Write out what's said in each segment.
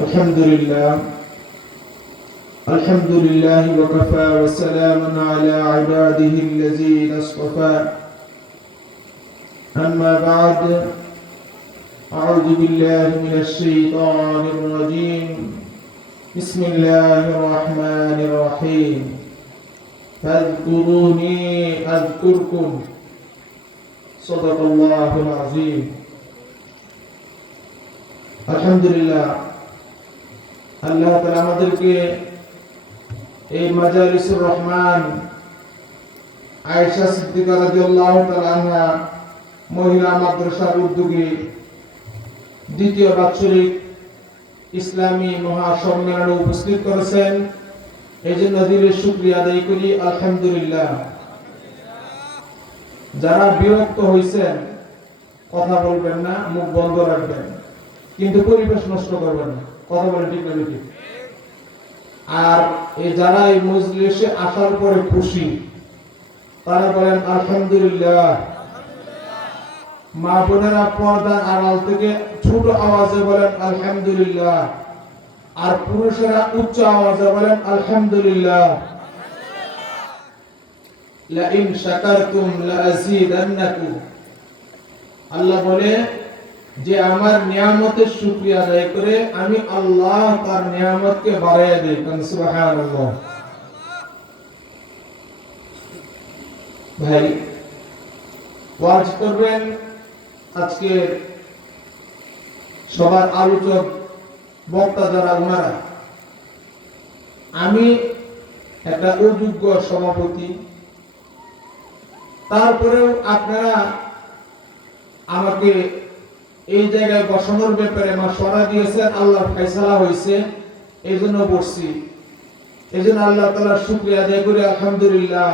الحمد لله الحمد لله وكفى وسلام على عباده الذين اصطفى أما بعد أعوذ بالله من الشيطان الرجيم بسم الله الرحمن الرحيم فاذكروني أذكركم صدق الله العظيم الحمد لله আল্লাহ তাআলা আমাদেরকে এই মাজালিসুর রহমান আয়েশা সিদ্দিকা রাদিয়াল্লাহু তাআলা আনহা মহিলা মাদ্রাসার উদ্যোগে দ্বিতীয় বাৎসরিক ইসলামী মহাসম্মেলনে উপস্থিত করেছেন। এই জন্য দিলের শুকরিয়া আদায় করি আলহামদুলিল্লাহ। যারা বিরক্ত হয়েছেন কথা বলবেন না, মুখ বন্ধ রাখবেন, কিন্তু পরিবেশ নষ্ট করবেন না। কথা বলেন ঠিক না ঠিক? আর এই যারা এই মজলিসে আসার পরে খুশি তারা বলেন আলহামদুলিল্লাহ। মা বোনেরা পর্দার আড়াল থেকে ছোট আওয়াজে বলেন আলহামদুলিল্লাহ, আর পুরুষেরা উচ্চ আওয়াজে বলেন আলহামদুলিল্লাহ। লা ইন শাকারতুম লা আযীদান্নাকুম। আল্লাহ বলে যে আমার নিয়ামতের শুকরিয়া আদায় করে আমি আল্লাহ তার নিয়ামতকে বাড়াইয়া দেই। সুবহানাল্লাহ। ভাই ওয়াজ করবেন আজকে সবার আলোচক বক্তা যারা ওনারা। আমি একটা অযোগ্য সভাপতি, তারপরেও আপনারা আমাকে এই জায়গায় বসানোর ব্যাপারে মাশওয়ারা দিয়েছেন, আল্লাহর ফয়সালা হয়েছে, এই জন্য বসছি। এই জন্য আল্লাহ তাআলার শুকরিয়া আদায় করি আলহামদুলিল্লাহ।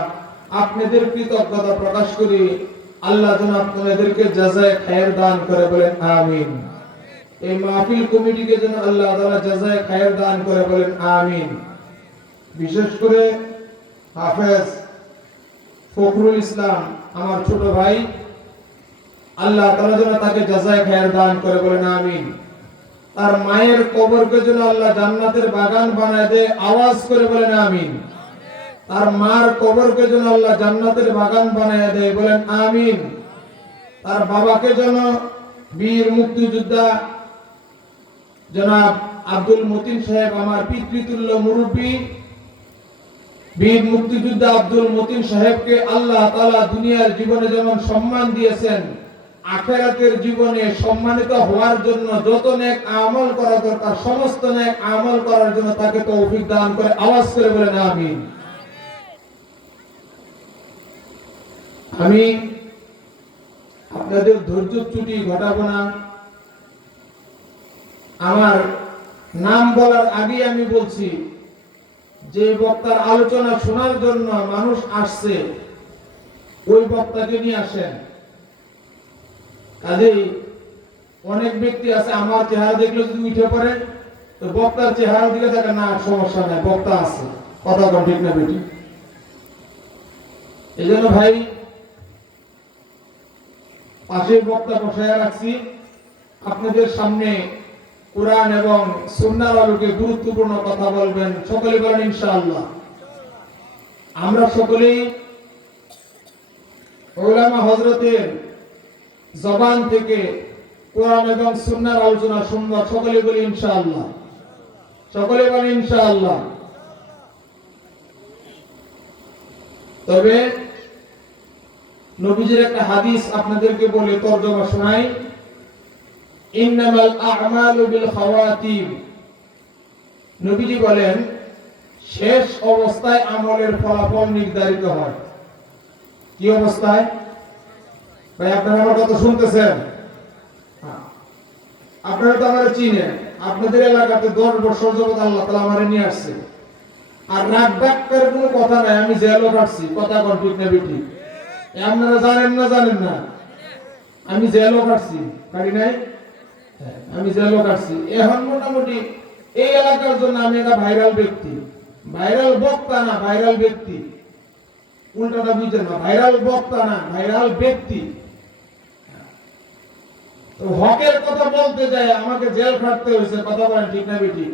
আপনাদের কৃতজ্ঞতা প্রকাশ করি। আল্লাহ যেন আপনাদেরকে জাযায়ে খায়ের দান করে, বলেন আমিন। এই মাহফিল কমিটিকে যেন আল্লাহ তাআলা জাযায়ে খায়ের দান করে, বলেন আমিন। বিশেষ করে হাফেজ ফখরুল ইসলাম আমার ছোট ভাই, আল্লাহ তাআলা যেন তাকে জাযায়ে খায়ের দান করে, বলেন আমিন। তার মায়ের কবরকে যেন আল্লাহ জান্নাতের বাগান বানায় দেয়, আওয়াজ করে বলেন আমিন। তার মার কবরকে যেন আল্লাহ জান্নাতের বাগান বানায় দেয়, বলেন আমিন। তার বাবাকে যেন বীর মুক্তিযোদ্ধা জনাব আব্দুল মতিন সাহেব, আমার পিতৃতুল্য মুরব্বী বীর মুক্তিযোদ্ধা আব্দুল মতিন সাহেবকে আল্লাহ তাআলা দুনিয়ার জীবনে যেমন সম্মান দিয়েছেন, আখিরাতের জীবনে সম্মানিত হওয়ার জন্য যত নেক আমল করা দরকার সমস্ত নেক আমল করার জন্য তাকে তৌফিক দান করে, আওয়াজ করে বলেন আমিন। আমি আপনাদের ধৈর্য ত্রুটি ঘটাবো না। আমার নাম বলার আগে আমি বলছি, যে বক্তার আলোচনা শোনার জন্য মানুষ আসছে ওই বক্তাকে নিয়ে আসেন। কাজেই অনেক ব্যক্তি আছে আমার চেহারা দেখলে যদি উঠে পড়ে, তো বক্তার চেহারা দিকে থাকে না, সমস্যা নাই, বক্তা আছে। কথা কম ঠিক না বেটি? এই জন্য ভাই পাশে বক্তা বসায় রাখছি। আপনাদের সামনে কোরআন এবং সুন্নাহর আলোকে গুরুত্বপূর্ণ কথা বলবেন। সকলে বলেন ইনশাআল্লাহ। আমরা সকলেই উলামা হযরতের জবান থেকে কোরআন এবং সুন্নাহর আলোচনা শুনব। সকলে বলি ইনশাআল্লাহ। সকলে বলেন ইনশাআল্লাহ। তবে নবীজির একটা হাদিস আপনাদেরকে বলে তরজমা শোনাই। ইন্নামাল আ'মালু বিল খাওয়াতিম। নবীজি বলেন শেষ অবস্থায় আমলের ফলাফল নির্ধারিত হয়। কি অবস্থায়? ভাই আপনারা আমার কথা শুনতেছেন? আপনারা তো আমারে চিনেন। আপনাদের এলাকাতে 10 বছর যাবত আল্লাহ তাআলা আমারে নিয়ে আসছে। আর রাগ ডাক্তার কোনো কথা নাই, আমি জেলও কাটছি। কথা কোন ঠিক না বেটি? আপনারা জানেন না? জানেন না? আমি জেলও কাটছি, কাটি নাই? আমি জেলও কাটছি। এখন মোটামুটি এই এলাকার জন্য আমি একটা ভাইরাল ব্যক্তি। ভাইরাল বক্তা না, ভাইরাল ব্যক্তি। উল্টাটা বুঝেন না, ভাইরাল বক্তা না, ভাইরাল ব্যক্তি। তো হকের কথা বলতে যায় আমাকে জেল খাটতে হয়েছে, কথা বলেন ঠিক না বেটি?